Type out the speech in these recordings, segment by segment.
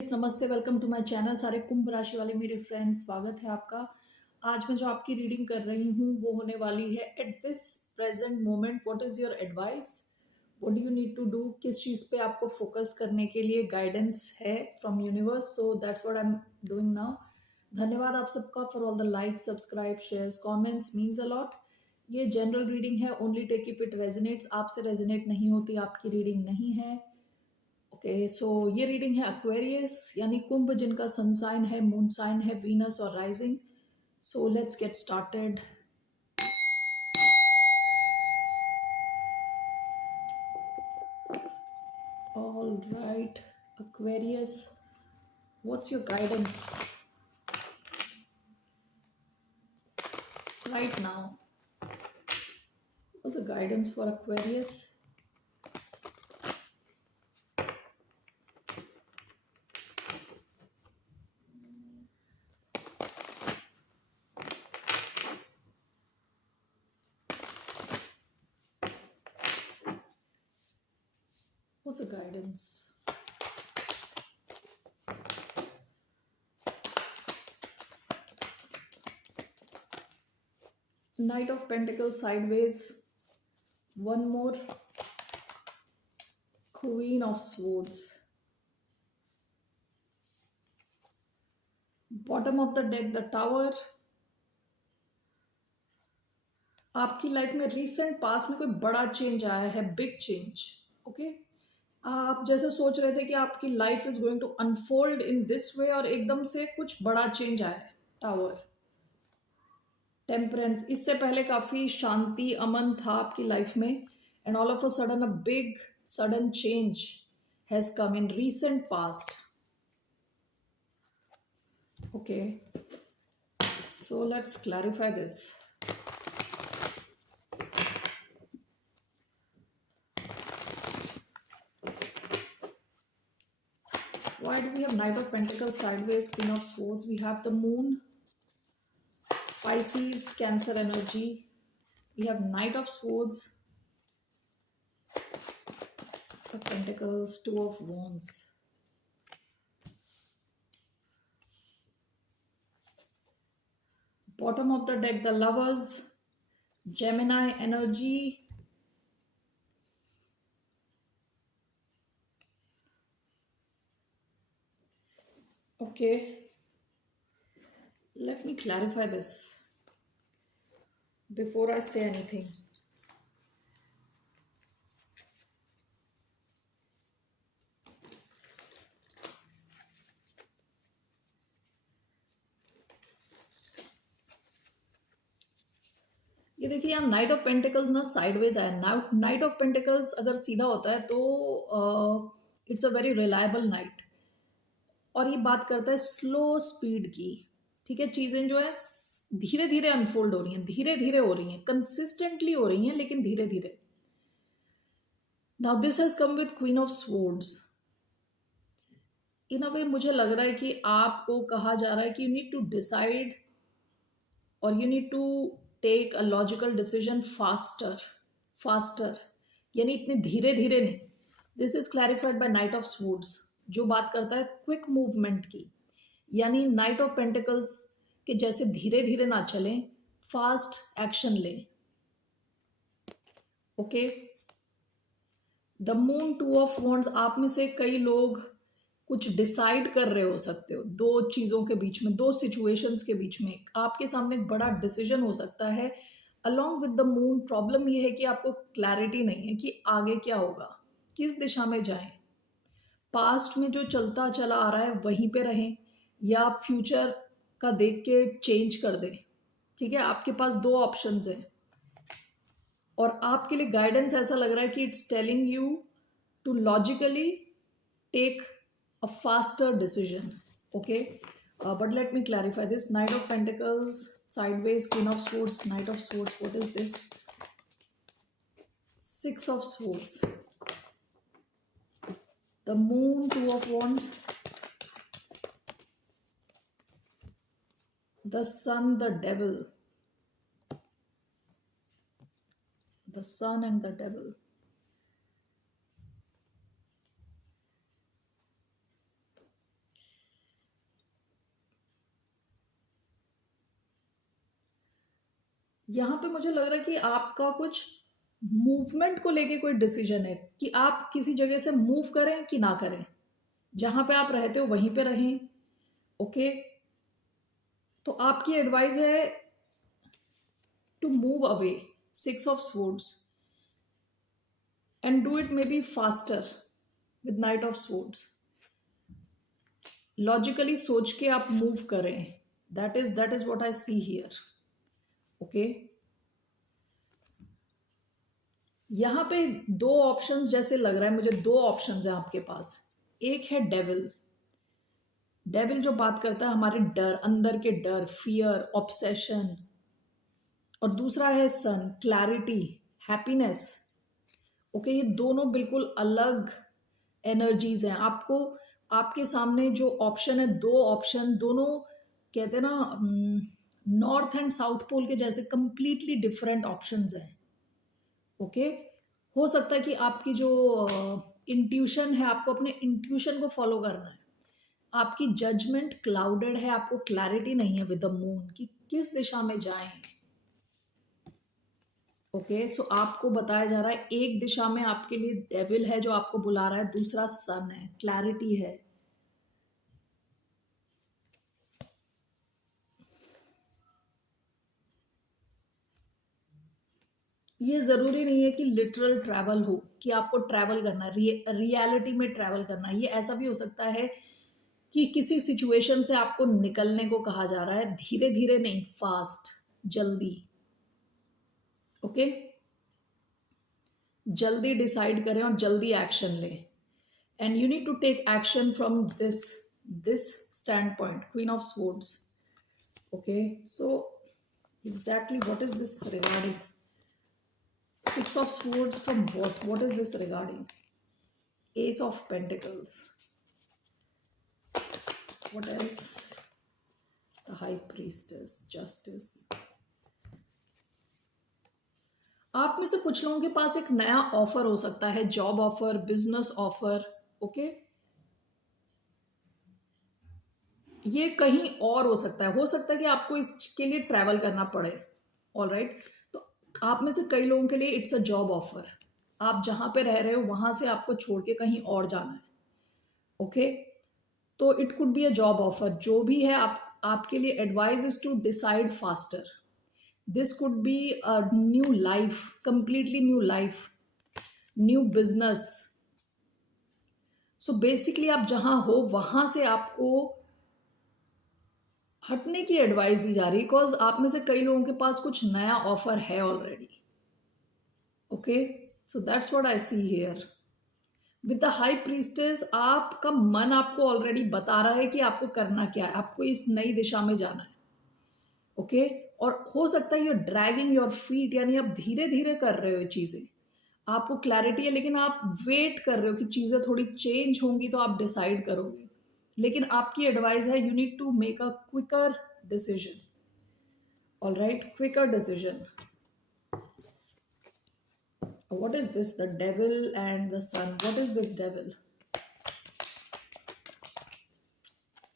नमस्ते, welcome to my channel. सारे कुंभ राशि वाले मेरे फ्रेंड्स, स्वागत है आपका। आज मैं जो आपकी रीडिंग कर रही हूँ वो होने वाली है at this present moment what is your advice, what do you need to do, किस चीज़ पे आपको फोकस करने के लिए गाइडेंस है from universe. So that's what I am doing now. धन्यवाद आप सबका for all the like, subscribe, shares, comments, means a lot. ये जनरल रीडिंग है, only take if it resonates. आपसे रेजोनेट नहीं होती आपकी रीडिंग नहीं है। ओके, सो ये रीडिंग है एक्वेरियस यानी कुंभ, जिनका सन साइन है, मून साइन है, वीनस और rising. So let's get started. All right, Aquarius, what's your guidance right now? What's the guidance for Aquarius? What's the guidance? Knight of Pentacles sideways, one more, Queen of Swords, bottom of the deck the Tower। आपकी life में recent पास में कोई बड़ा change आया है, big change. Okay, आप जैसे सोच रहे थे कि आपकी life is going to unfold in this way, और एकदम से कुछ बड़ा चेंज आया है। टावर, टेम्परेंस, इससे पहले काफी शांति अमन था आपकी लाइफ में, and all of a sudden a big sudden change has come in recent past. Okay, so let's clarify this. Why do we have Knight of Pentacles sideways, Queen of Swords? We have the Moon, Pisces, Cancer energy. We have Knight of Swords, the Pentacles, Two of Wands. Bottom of the deck, the Lovers, Gemini energy. Okay, let me clarify this before I say anything. ये देखिए, यहाँ night of pentacles ना sideways आया। Night of pentacles अगर सीधा होता है तो it's a very reliable night, और ये बात करता है स्लो स्पीड की। ठीक है, चीज़ें जो है धीरे धीरे अनफोल्ड हो रही हैं, धीरे धीरे हो रही हैं, कंसिस्टेंटली हो रही हैं, लेकिन धीरे धीरे। Now this has come with queen of swords. In a way मुझे लग रहा है कि आपको कहा जा रहा है कि यू नीड टू डिसाइड और you need to take a logical decision faster. Faster यानी इतने धीरे धीरे नहीं। This is clarified by Knight of Swords, जो बात करता है क्विक मूवमेंट की। यानी नाइट ऑफ पेंटिकल्स के जैसे धीरे धीरे ना चलें, फास्ट एक्शन लें। Okay, the moon, two of wands, आप में से कई लोग कुछ डिसाइड कर रहे हो सकते हो दो चीज़ों के बीच में, दो सिचुएशंस के बीच में। आपके सामने एक बड़ा डिसीजन हो सकता है along with the moon. Problem यह है कि आपको क्लैरिटी नहीं है कि आगे क्या होगा, किस दिशा में जाएं। पास्ट में जो चलता चला आ रहा है वहीं पे रहें, या फ्यूचर का देख के चेंज कर दें। ठीक है, आपके पास दो ऑप्शंस हैं, और आपके लिए गाइडेंस ऐसा लग रहा है कि it's telling you to logically take a faster decision. Okay, but let me clarify this. Knight of Pentacles sideways, Queen of Swords, Knight of Swords, what is this? Six of Swords, the Moon, Two of Wands, the Sun, the Devil, the Sun and the Devil. यहाँ पे मुझे लग रहा है कि आपका कुछ movement को लेके कोई डिसीजन है कि आप किसी जगह से मूव करें कि ना करें। जहाँ पे आप रहते हो वहीं पे रहें। ओके, तो आपकी एडवाइस है to move away, 6 of Swords, and do it may be faster with Knight of Swords। Logically सोच के आप मूव करें, that is what I see here. Okay, यहाँ पे दो ऑप्शंस जैसे लग रहा है मुझे, दो ऑप्शंस हैं आपके पास। एक है डेविल। डेविल जो बात करता है हमारे डर, अंदर के डर, फियर, ऑब्सेशन। और दूसरा है सन, क्लैरिटी, हैप्पीनेस। ओके, ये दोनों बिल्कुल अलग एनर्जीज हैं। आपको, आपके सामने जो ऑप्शन है, दो ऑप्शन दोनों कहते हैं ना, नॉर्थ एंड साउथ पोल के जैसे कंप्लीटली डिफरेंट ऑप्शंस हैं। ओके, हो सकता है कि आपकी जो इंट्यूशन है, आपको अपने इंट्यूशन को फॉलो करना है। आपकी जजमेंट क्लाउडेड है, आपको क्लैरिटी नहीं है विद द मून कि किस दिशा में जाएं। ओके, सो आपको बताया जा रहा है एक दिशा में आपके लिए डेविल है जो आपको बुला रहा है, दूसरा सन है, क्लैरिटी है। ये जरूरी नहीं है कि लिटरल ट्रैवल हो, कि आपको ट्रैवल करना है, रियलिटी में ट्रैवल करना है। ये ऐसा भी हो सकता है कि किसी सिचुएशन से आपको निकलने को कहा जा रहा है, धीरे धीरे नहीं, फास्ट, जल्दी। ओके, जल्दी डिसाइड करें और जल्दी एक्शन लें। And you need to take action from this standpoint, Queen of Swords. Okay, so exactly what is this regarding? 6 of Swords from what? What is this regarding? Ace of Pentacles. What else? The High Priestess, Justice. आप में से कुछ लोगों के पास एक नया offer हो सकता है, job offer, business offer. Okay, ये कहीं और हो सकता है कि आपको इसके लिए ट्रैवल करना पड़े। ऑल राइट, तो आप में से कई लोगों के लिए इट्स अ जॉब ऑफर। आप जहां पे रह रहे हो वहां से आपको छोड़ के कहीं और जाना है। ओके, तो it could be a job offer. जो भी है, आप, आपके लिए advice is to decide faster. This could be a new life, completely new life, new business. So basically आप जहां हो वहां से आपको हटने की एडवाइस दी जा रही है, बिकॉज आप में से कई लोगों के पास कुछ नया ऑफर है already. Okay, so that's what I see here with the high priestess. आपका मन आपको ऑलरेडी बता रहा है कि आपको करना क्या है, आपको इस नई दिशा में जाना है। ओके, और हो सकता है यूर ड्रैगिंग योर फीट, यानी आप धीरे धीरे कर रहे हो चीजें। आपको क्लैरिटी है लेकिन आप वेट कर रहे हो कि चीजें थोड़ी चेंज होंगी तो आप डिसाइड करोगे। लेकिन आपकी एडवाइस है you need to make a quicker decision. All right, quicker decision. What is this? The devil and the sun. What is this devil?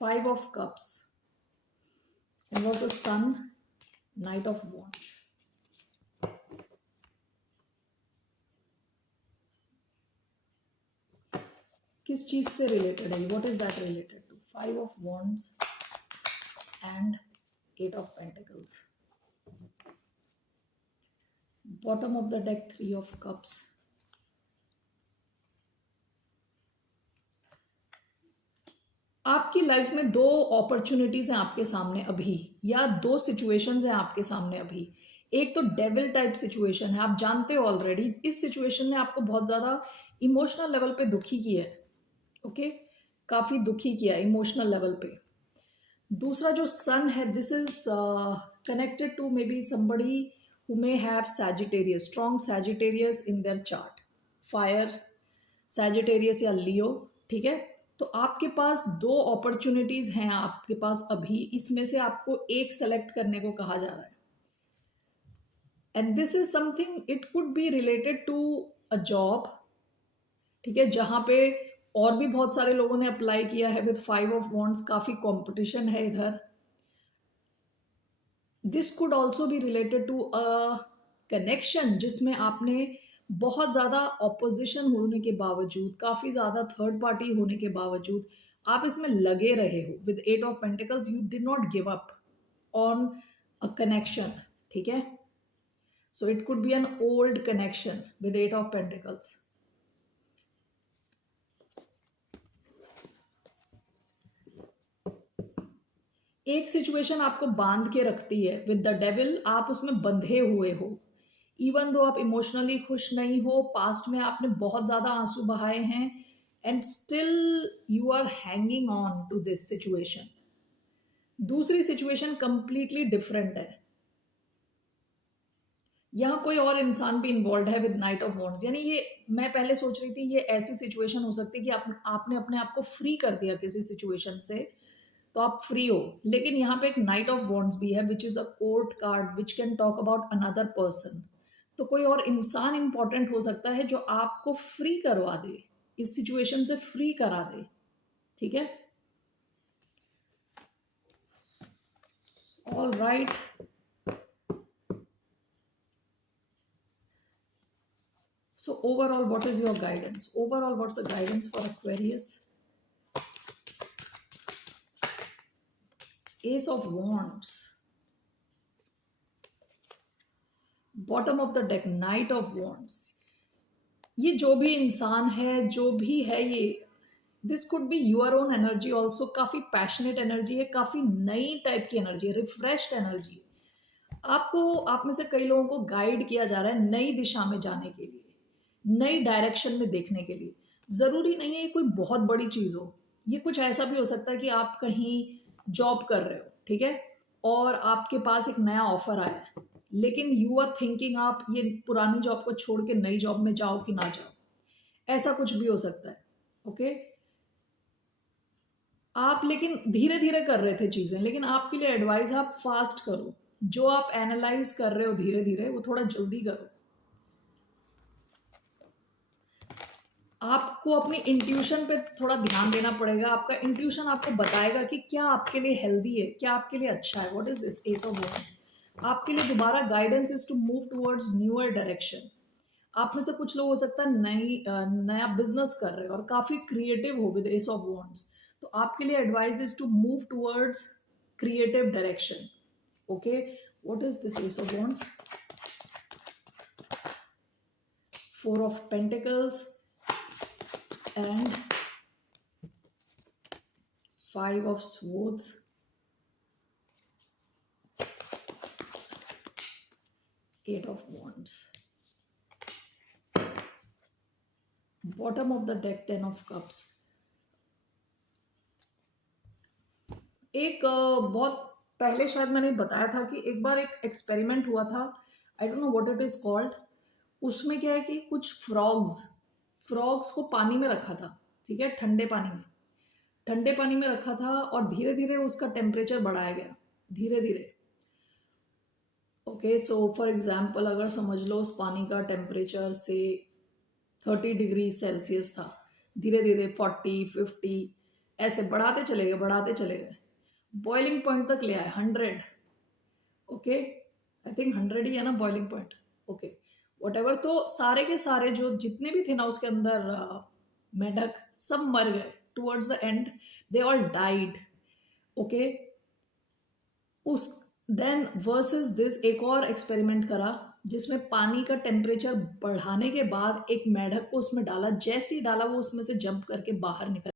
5 of Cups. It was the sun, Knight of Wands. किस चीज से related है? What is that related to? 5 of Wands and 8 of Pentacles. Bottom of the deck, 3 of Cups. आपकी life में दो opportunities हैं आपके सामने अभी, या दो सिचुएशंस हैं आपके सामने अभी। एक तो डेविल टाइप सिचुएशन है, आप जानते हो ऑलरेडी, इस सिचुएशन ने आपको बहुत ज़्यादा इमोशनल लेवल पे दुखी किया है। ओके, काफ़ी दुखी किया है इमोशनल लेवल पे। दूसरा जो सन है, this is connected to maybe somebody who may have Sagittarius, strong Sagittarius in their chart, fire Sagittarius या लियो। ठीक है, तो आपके पास दो अपॉर्चुनिटीज हैं आपके पास अभी, इसमें से आपको एक सेलेक्ट करने को कहा जा रहा है। And this is something, it could be related to a job. ठीक है, जहां पे और भी बहुत सारे लोगों ने अप्लाई किया है विद 5 of Wands, काफी कंपटीशन है इधर। This could also be related to a connection जिसमें आपने बहुत ज़्यादा ऑपोजिशन होने के बावजूद, काफ़ी ज़्यादा थर्ड पार्टी होने के बावजूद आप इसमें लगे रहे हो। With eight of pentacles you did not give up on a connection, ठीक है। So it could be an old connection with eight of pentacles. एक सिचुएशन आपको बांध के रखती है विद द डेविल, आप उसमें बंधे हुए हो। इवन दो आप इमोशनली खुश नहीं हो, पास्ट में आपने बहुत ज़्यादा आंसू बहाए हैं, and still you are hanging on to this situation. दूसरी सिचुएशन कंप्लीटली डिफरेंट है। यहाँ कोई और इंसान भी इन्वॉल्व है विद नाइट ऑफ वॉन्ड्स, यानी ये मैं पहले सोच रही थी ये ऐसी सिचुएशन हो सकती है कि आपने अपने आप को फ्री कर दिया किसी सिचुएशन से, तो आप फ्री हो। लेकिन यहाँ पे एक नाइट ऑफ वॉन्ड्स भी है which is a court card which can talk about another person. तो कोई और इंसान इंपॉर्टेंट हो सकता है जो आपको फ्री करवा दे, इस सिचुएशन से फ्री करा दे, ठीक है। All right, so overall what is your guidance? Overall what's the guidance for Aquarius? Ace of Wands, bottom of the deck knight of wands. ये जो भी इंसान है, जो भी है, ये this could be your own energy also. काफ़ी पैशनेट एनर्जी है, काफ़ी नई टाइप की एनर्जी है, रिफ्रेश्ड एनर्जी। आपको, आप में से कई लोगों को गाइड किया जा रहा है नई दिशा में जाने के लिए, नई डायरेक्शन में देखने के लिए। ज़रूरी नहीं है ये कोई बहुत बड़ी चीज़ हो, ये कुछ ऐसा भी हो सकता है कि आप कहीं जॉब कर रहे हो, ठीक है, और आपके पास एक नया ऑफर आया है, लेकिन यू आर थिंकिंग आप ये पुरानी जॉब को छोड़ के नई जॉब में जाओ कि ना जाओ, ऐसा कुछ भी हो सकता है, ओके। आप लेकिन धीरे धीरे कर रहे थे चीज़ें, लेकिन आपके लिए एडवाइस है आप फास्ट करो। जो आप एनालाइज कर रहे हो धीरे धीरे, वो थोड़ा जल्दी करो। आपको अपनी इंट्यूशन पे थोड़ा ध्यान देना पड़ेगा। आपका इंट्यूशन आपको बताएगा कि क्या आपके लिए हेल्दी है, क्या आपके लिए अच्छा है। What is this ace of wands? आपके लिए दोबारा guidance is to move towards newer direction. आप में से कुछ लोग हो सकता है नया बिजनेस कर रहे हो और काफ़ी क्रिएटिव हो विद एस ऑफ वॉन्ड्स, तो आपके लिए advice is to move towards creative direction, okay. What is this ace of wands? Four of pentacles and five of swords, eight of wands, bottom of the deck ten of cups। एक बहुत पहले शायद मैंने बताया था कि एक बार एक एक्सपेरिमेंट हुआ था, I don't know what it is called. उसमें क्या है कि कुछ फ्रॉग्स को पानी में रखा था, ठीक है, ठंडे पानी में रखा था, और धीरे धीरे उसका टेम्परेचर बढ़ाया गया, धीरे धीरे, ओके। सो फॉर एग्जाम्पल अगर समझ लो उस पानी का टेम्परेचर से 30 डिग्री सेल्सियस था, धीरे धीरे 40, 50 ऐसे बढ़ाते चले गए, बॉइलिंग पॉइंट तक ले आए 100, ओके। आई थिंक 100 ही है ना बॉइलिंग पॉइंट, ओके, वट। तो सारे के सारे जो जितने भी थे ना उसके अंदर मेढक, सब मर गए towards the end, they all died, okay. उस देन वर्सेस दिस एक और एक्सपेरिमेंट करा जिसमें पानी का टेम्परेचर बढ़ाने के बाद एक मेढक को उसमें डाला, जैसे ही डाला वो उसमें से जंप करके बाहर निकल